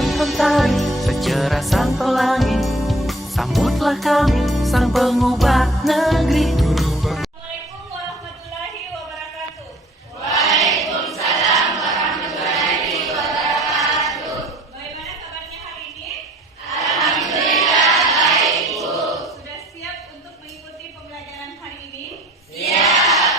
bagaikan mentari secerah sang pelangi. Sambutlah kami, sang pengubah negeri. Assalamualaikum warahmatullahi wabarakatuh. Waalaikumsalam warahmatullahi wabarakatuh. Bagaimana kabarnya hari ini? Alhamdulillah baik, Bu. Sudah siap untuk mengikuti pembelajaran hari ini? Siap.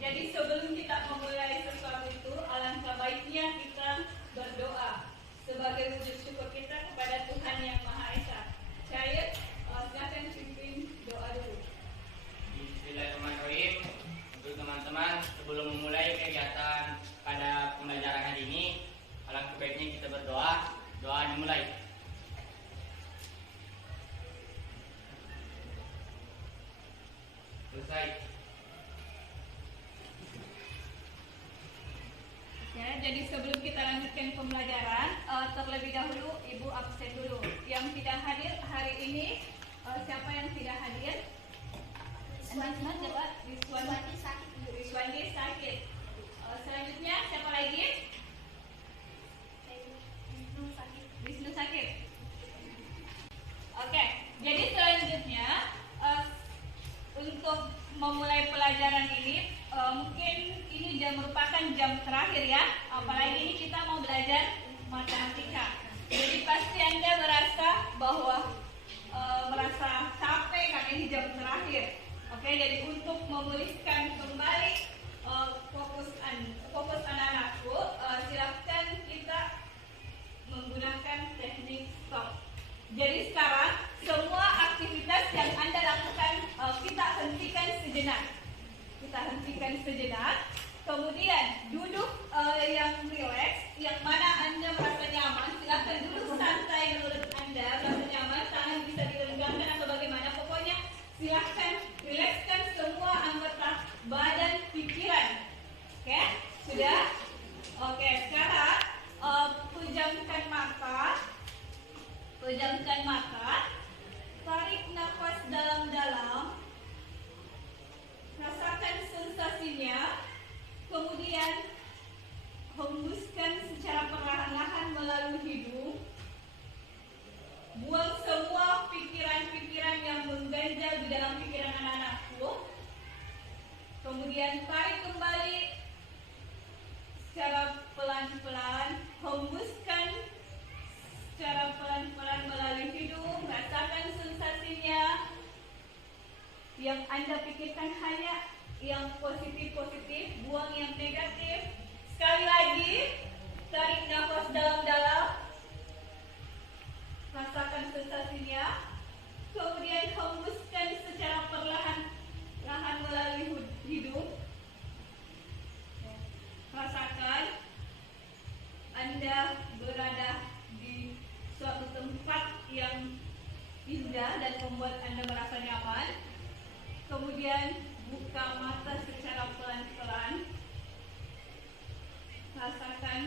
Jadi sebelum kita memulai sesuatu itu, alangkah baiknya kita berdoa sebagai wujud syukur kita kepada Tuhan Yang Maha Esa. Saya silakan pimpin doa dulu. Bismillahirrahmanirrahim. Untuk teman-teman, sebelum memulai kegiatan pada pembelajaran hari ini, alangkah baiknya kita berdoa. Doa dimulai. Selesai. Ya, jadi sebelum kita lanjutkan pembelajaran, terlebih dahulu Ibu absen dulu. Yang tidak hadir hari ini, siapa yang tidak hadir? Rizwandi sakit. Selanjutnya siapa lagi? Wisnu sakit. Oke, jadi selanjutnya untuk memulai pelajaran ini, mungkin ini merupakan jam terakhir ya. Apalagi ini kita mau belajar matematika. Jadi pasti Anda merasa bahwa merasa capek karena ini jam terakhir. Oke, jadi untuk memulihkan kembali fokus anak-anakku, silakan kita menggunakan teknik stop. Jadi sekarang semua aktivitas yang Anda lakukan kita hentikan sejenak. Kemudian duduk yang rileks, yang mana Anda merasa nyaman. Silakan duduk santai menurut Anda merasa nyaman, tangan bisa dilenggangkan atau bagaimana. Pokoknya silakan rilekskan semua anggota badan, pikiran. Oke, sudah? Oke, sekarang pejamkan mata, tarik nafas dalam-dalam, rasakan sensasinya, kemudian hembuskan secara perlahan-lahan melalui hidung. Buang semua pikiran-pikiran yang mengganjal di dalam pikiran anak-anakku. Kemudian tarik kembali secara pelan-pelan, hembuskan secara pelan-pelan melalui hidung. Rasakan sensasinya. Yang Anda pikirkan hanya yang positif-positif, buang yang negatif. Sekali lagi, tarik nafas dalam-dalam, rasakan sensasinya, kemudian hembuskan secara perlahan-lahan melalui hidung. Rasakan Anda berada di suatu tempat yang indah dan membuat Anda merasa nyaman. Kemudian buka mata secara pelan-pelan. Rasakan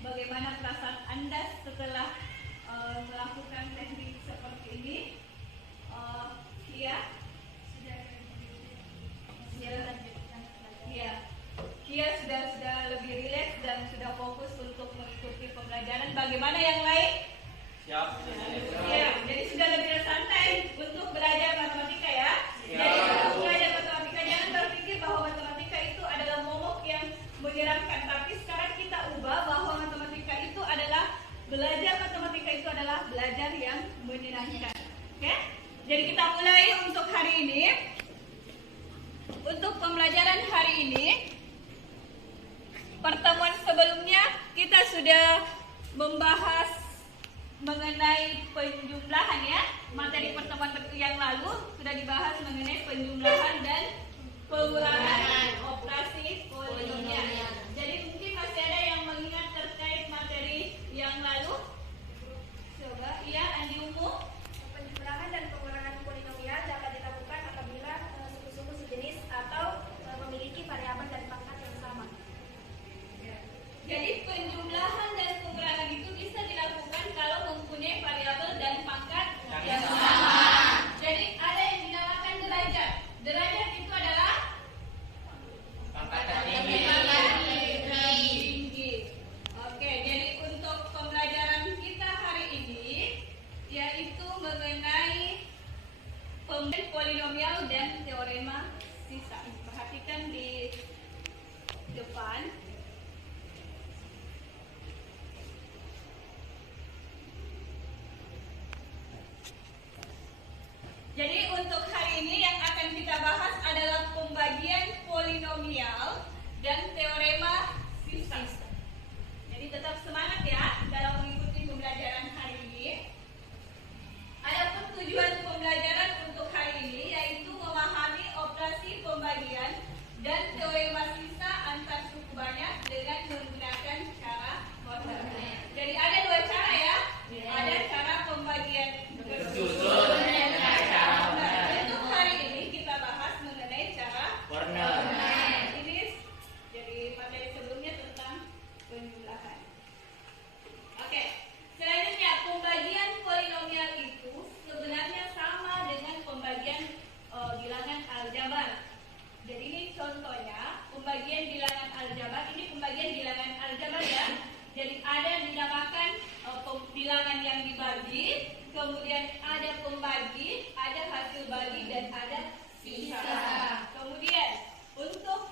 bagaimana perasaan Anda setelah melakukan teknik seperti ini. Kia sudah lebih rileks dan sudah fokus untuk mengikuti pembelajaran. Bagaimana yang lain? Siap. Ya, jadi sudah lebih santai untuk belajar matematika ya. Jadi untuk belajar matematika jangan berpikir bahwa matematika itu adalah momok yang menyeramkan. Tapi sekarang kita ubah bahwa matematika itu adalah belajar yang menyenangkan. Oke? Jadi kita mulai untuk hari ini. Untuk pembelajaran hari ini, pertemuan sebelumnya kita sudah membahas mengenai penjumlahan ya. Materi pertemuan yang lalu sudah dibahas mengenai penjumlahan dan pengurangan operasi polinomial. Jadi mungkin masih ada yang mengingat terkait materi yang lalu? Coba, iya, Andi Umu. Penjumlahan dan pengurangan polinomial dapat dilakukan apabila suku-suku sejenis atau memiliki variabel dan pangkat yang sama. Jadi penjumlahan dan pengurangan itu bisa dilakukan kalau mempunyai variabel dan pangkat yang sama. Jadi ada yang dinamakan derajat. Derajat itu adalah Pangkat tertinggi. polinomial dan teorema sisa. Jadi tetap semangat ya dalam mengikuti pembelajaran hari ini. Adapun tujuan pembelajaran untuk hari ini yaitu memahami operasi pembagian dan teorema sisa antar suku banyak dengan menggunakan cara Horner. Jadi ada dua cara ya. Ada cara pembagian bersusun dan cara Horner. Untuk hari ini kita bahas mengenai cara Horner. Ini jadi materi sebelumnya tentang penjumlahan. Oke, selanjutnya pembagian polinomial itu sebenarnya sama dengan pembagian bilangan aljabar. Jadi ini contohnya pembagian bilangan aljabar. Ini pembagian bilangan aljabar ya. Jadi ada dinamakan bilangan yang dibagi, kemudian ada pembagi, ada hasil bagi dan ada sisa. Kemudian untuk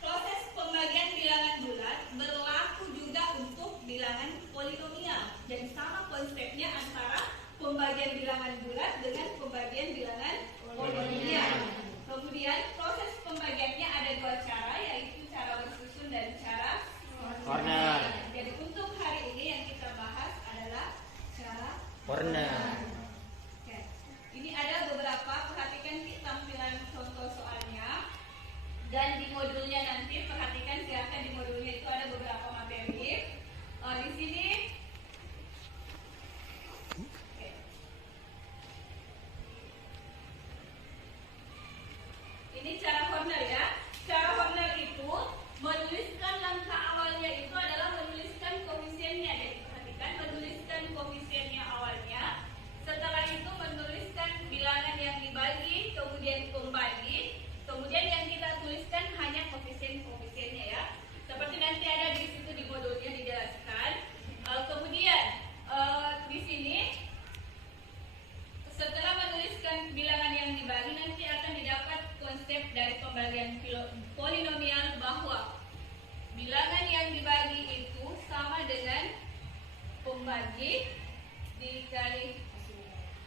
proses pembagian bilangan bulat berlaku juga untuk bilangan polinomial. Jadi sama konsepnya antara pembagian bilangan bulat dengan pembagian bilangan polinomial. Kemudian proses pembagiannya ada dua cara, yaitu cara bersusun dan cara Horner. Jadi untuk hari ini yang kita bahas adalah cara Horner. Oke. Ini ada beberapa, perhatikan tampilan contoh soalnya. Dan di modulnya nanti perhatikan, silakan di modulnya itu ada beberapa materi. Di sini oke. Ini cara Horner ya. Cara Horner itu menuliskan langkah awalnya itu adalah menuliskan koefisiennya. Jadi perhatikan, menuliskan koefisiennya awalnya. Setelah itu menuliskan bilangan yang dibagi, kemudian pembagi. Kemudian yang kita tuliskan hanya koefisien-koefisiennya ya. Seperti nanti ada di situ di modulnya dijelaskan. Kemudian di sini setelah menuliskan bilangan yang dibagi nanti akan didapat konsep dari pembagian polinomial bahwa bilangan yang dibagi itu sama dengan pembagi dikali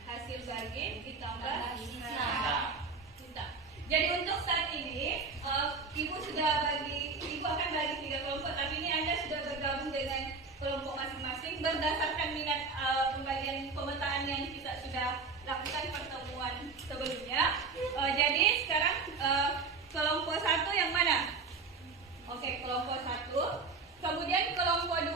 hasil bagi ditambah sisa. Jadi untuk saat ini ibu akan bagi 3 kelompok, tapi ini Anda sudah bergabung dengan kelompok masing-masing berdasarkan minat pembagian pemetaan yang kita sudah lakukan pertemuan sebelumnya. Jadi sekarang kelompok 1 yang mana? Oke, kelompok 1. Kemudian kelompok 2.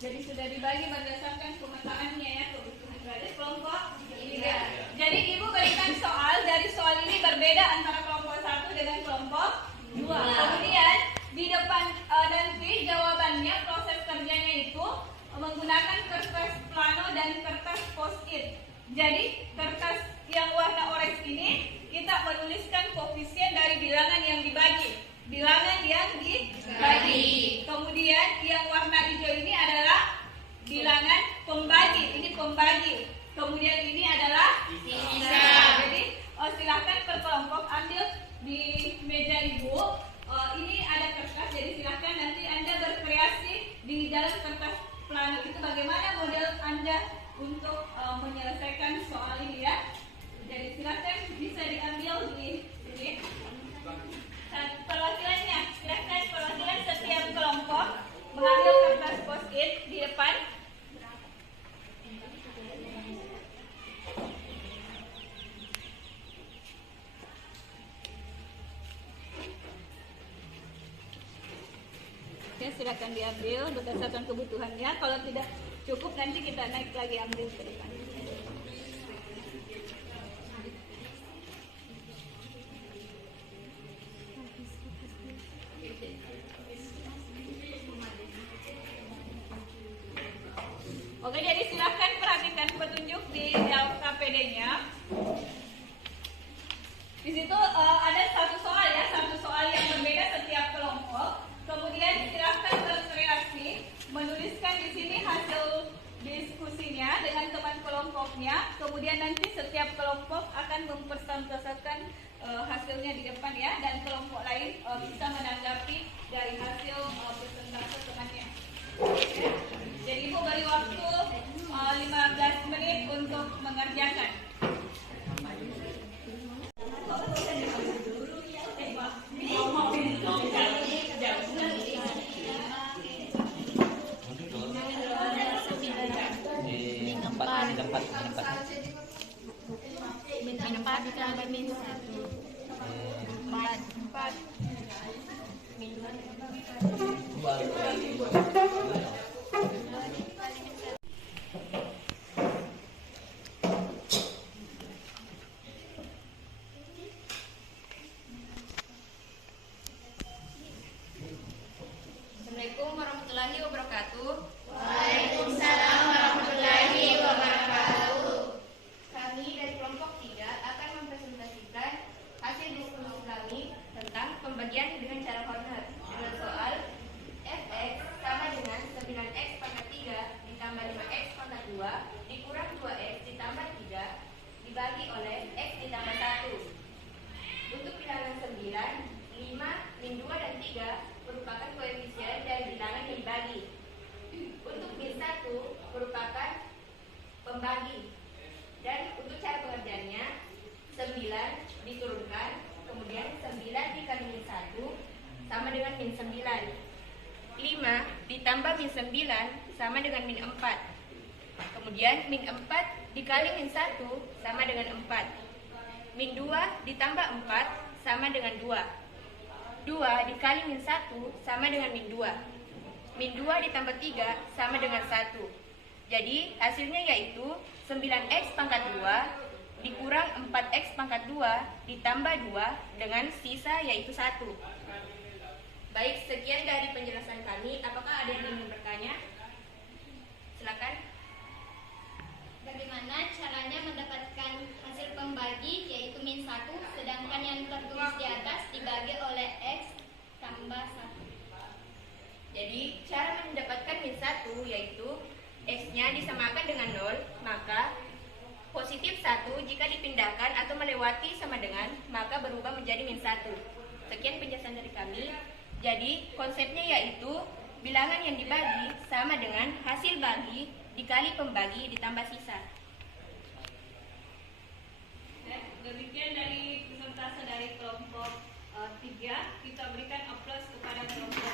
Jadi sudah dibagi berdasarkan pemetaannya ya, kebutuhan berada kelompok 3. Jadi ibu berikan soal, dari soal ini berbeda antara kelompok 1 dengan kelompok 2. Kemudian di depan nanti jawabannya, proses kerjanya itu menggunakan kertas plano dan kertas post-it. Jadi kertas yang warna orange ini kita menuliskan koefisien dari bilangan yang dibagi. Bilangan yang dibagi. Kemudian yang warna hijau ini adalah bilangan pembagi. Ini pembagi. Kemudian ini adalah sisa. Jadi silahkan per kelompok ambil di meja ibu. Ini ada kertas. Jadi silahkan nanti Anda berkreasi di dalam kertas plano itu bagaimana model Anda untuk menyelesaikan soal ini ya. Jadi silahkan bisa diambil di sini. Perwakilannya, silahkan perwakilan setiap kelompok mengambil kertas post-it di depan. Oke, silakan diambil berdasarkan kebutuhannya. Kalau tidak cukup nanti kita naik lagi ambil ke depan. Oke, jadi silakan perhatikan petunjuk di KPD-nya. Di situ ada satu soal ya, satu soal yang berbeda setiap kelompok. Kemudian silakan berkreasi, menuliskan di sini hasil diskusinya dengan teman kelompoknya. Kemudian nanti setiap kelompok akan mempersentasekan hasilnya di depan ya, dan kelompok lain bisa menanggapi dari hasil persentase temannya. Oke. Jadi ibu beri waktu 15 menit untuk mengerjakan. min 2 dikali min 1. Assalamualaikum warahmatullahi wabarakatuh. Waalaikumsalam warahmatullahi wabarakatuh. Kami dari kelompok 3 akan mempresentasikan hasil diskusi kami tentang pembagian dengan cara corner dengan soal fx sama dengan 9x pangkat 3 ditambah 5x pangkat 2 dikurang 2x ditambah 3 dibagi oleh x ditambah 1. Untuk bilangan 9, 5, min 2 dan 3 merupakan koefisien dari bilangan yang dibagi. Untuk min 1 merupakan pembagi. Dan untuk cara pengerjaannya 9 diturunkan, kemudian 9 dikali min 1 sama dengan min 9. 5 ditambah min 9 sama dengan min 4. Kemudian min 4 dikali min 1 sama dengan 4. Min 2 ditambah 4 sama dengan 2. 2 dikali min 1 sama dengan min 2. Min 2 ditambah 3 sama dengan 1. Jadi hasilnya yaitu 9x pangkat 2 dikurang 4x pangkat 2 ditambah 2 dengan sisa yaitu 1. Baik, sekian dari penjelasan kami. Apakah ada yang ingin bertanya? Silakan. Bagaimana caranya mendapatkan hasil pembagi yaitu min 1 sedangkan yang tertulis di atas dibagi oleh x tambah 1. Jadi cara mendapatkan min 1 yaitu x-nya disamakan dengan 0, maka positif 1 jika dipindahkan atau melewati sama dengan, maka berubah menjadi min 1. Sekian penjelasan dari kami. Jadi konsepnya yaitu bilangan yang dibagi sama dengan hasil bagi dikali pembagi ditambah sisa. Demikian dari presentase dari kelompok 3. Kita berikan aplaus kepada kelompok 3.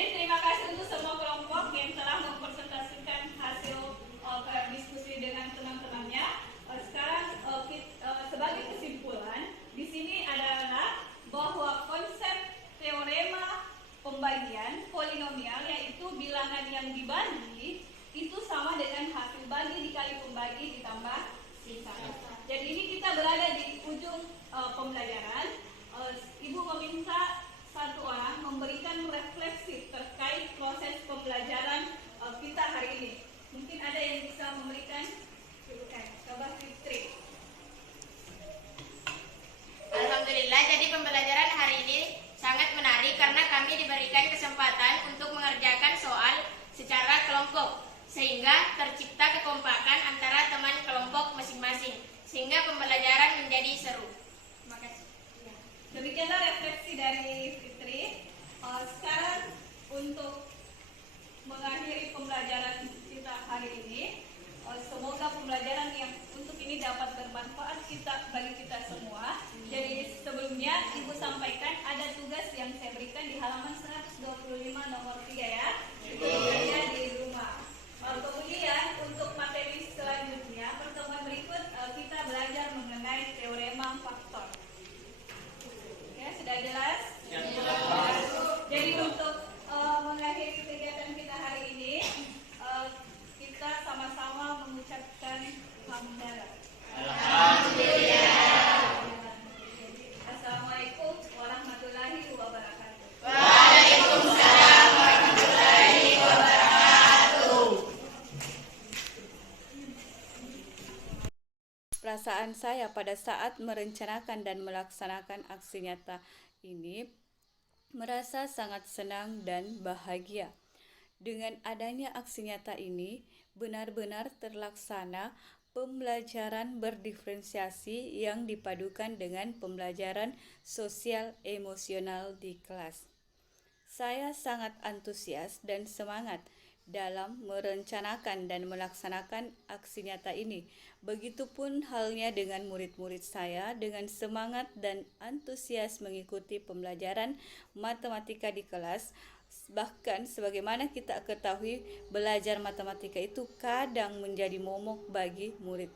Terima kasih untuk semua kelompok yang telah mempresentasikan hasil diskusi dengan teman-temannya. Sekarang sebagai kesimpulan, di sini adalah bahwa konsep teorema pembagian polinomial yaitu bilangan yang dibagi itu sama dengan hasil bagi dikali pembagi ditambah sisa. Jadi ini kita berada di ujung pembelajaran. Ibu meminta satu orang memberikan refleksi terkait proses pembelajaran kita hari ini. Mungkin ada yang bisa memberikan kabar Fitri. Alhamdulillah, jadi pembelajaran hari ini sangat menarik karena kami diberikan kesempatan untuk mengerjakan soal secara kelompok sehingga tercipta kekompakan antara teman kelompok masing-masing sehingga pembelajaran menjadi seru. Terima kasih. Demikianlah refleksi dari Fitri. Sekarang untuk mengakhiri pembelajaran kita hari ini, semoga pembelajaran yang untuk ini dapat bermanfaat bagi kita semua. Jadi sebelumnya Ibu sampaikan ada tugas yang saya berikan di halaman 125 nomor 3 ya. Itu kerja di rumah. Kemudian untuk materi selanjutnya, pertemuan berikut kita belajar mengenai teorema faktor. Ya, sudah jelas? Jelas. Jadi untuk mengakhiri kegiatan kita hari ini, kita sama-sama mengucapkan hamdalah. Alhamdulillah. Assalamualaikum warahmatullahi wabarakatuh. Waalaikumsalam warahmatullahi wabarakatuh. Perasaan saya pada saat merencanakan dan melaksanakan aksi nyata ini merasa sangat senang dan bahagia. Dengan adanya aksi nyata ini, benar-benar terlaksana pembelajaran berdiferensiasi yang dipadukan dengan pembelajaran sosial emosional di kelas. Saya sangat antusias dan semangat dalam merencanakan dan melaksanakan aksi nyata ini. Begitupun halnya dengan murid-murid saya dengan semangat dan antusias mengikuti pembelajaran matematika di kelas. Bahkan sebagaimana kita ketahui, belajar matematika itu kadang menjadi momok bagi murid.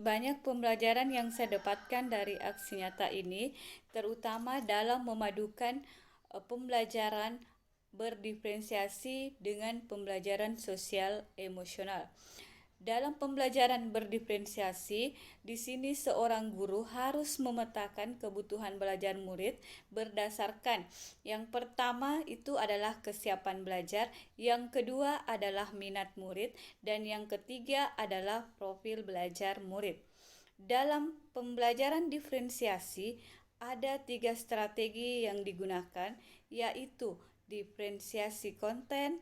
Banyak pembelajaran yang saya dapatkan dari aksi nyata ini, terutama dalam memadukan pembelajaran berdiferensiasi dengan pembelajaran sosial emosional. Dalam pembelajaran berdiferensiasi, di sini seorang guru harus memetakan kebutuhan belajar murid berdasarkan yang pertama itu adalah kesiapan belajar, yang kedua adalah minat murid, dan yang ketiga adalah profil belajar murid. Dalam pembelajaran diferensiasi, ada 3 strategi yang digunakan, yaitu diferensiasi konten,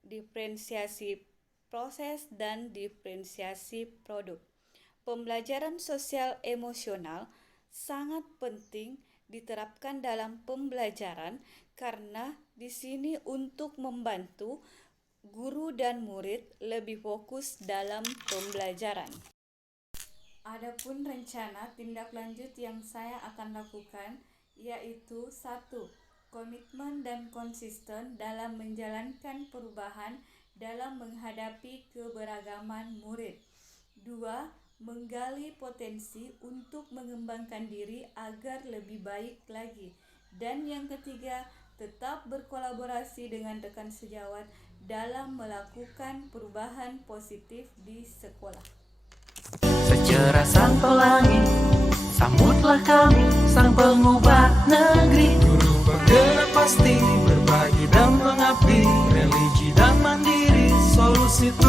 diferensiasi proses, dan diferensiasi produk. Pembelajaran sosial emosional sangat penting diterapkan dalam pembelajaran karena di sini untuk membantu guru dan murid lebih fokus dalam pembelajaran. Adapun rencana tindak lanjut yang saya akan lakukan yaitu 1. Komitmen dan konsisten dalam menjalankan perubahan dalam menghadapi keberagaman murid. 2. Menggali potensi untuk mengembangkan diri agar lebih baik lagi. Dan yang ketiga, tetap berkolaborasi dengan rekan sejawat dalam melakukan perubahan positif di sekolah. Secerah sang pelangi, sambutlah kami, sang pengubah negeri. Guru bergerak pasti, berbagi dan mengabdi, religi dan mandiri, solusi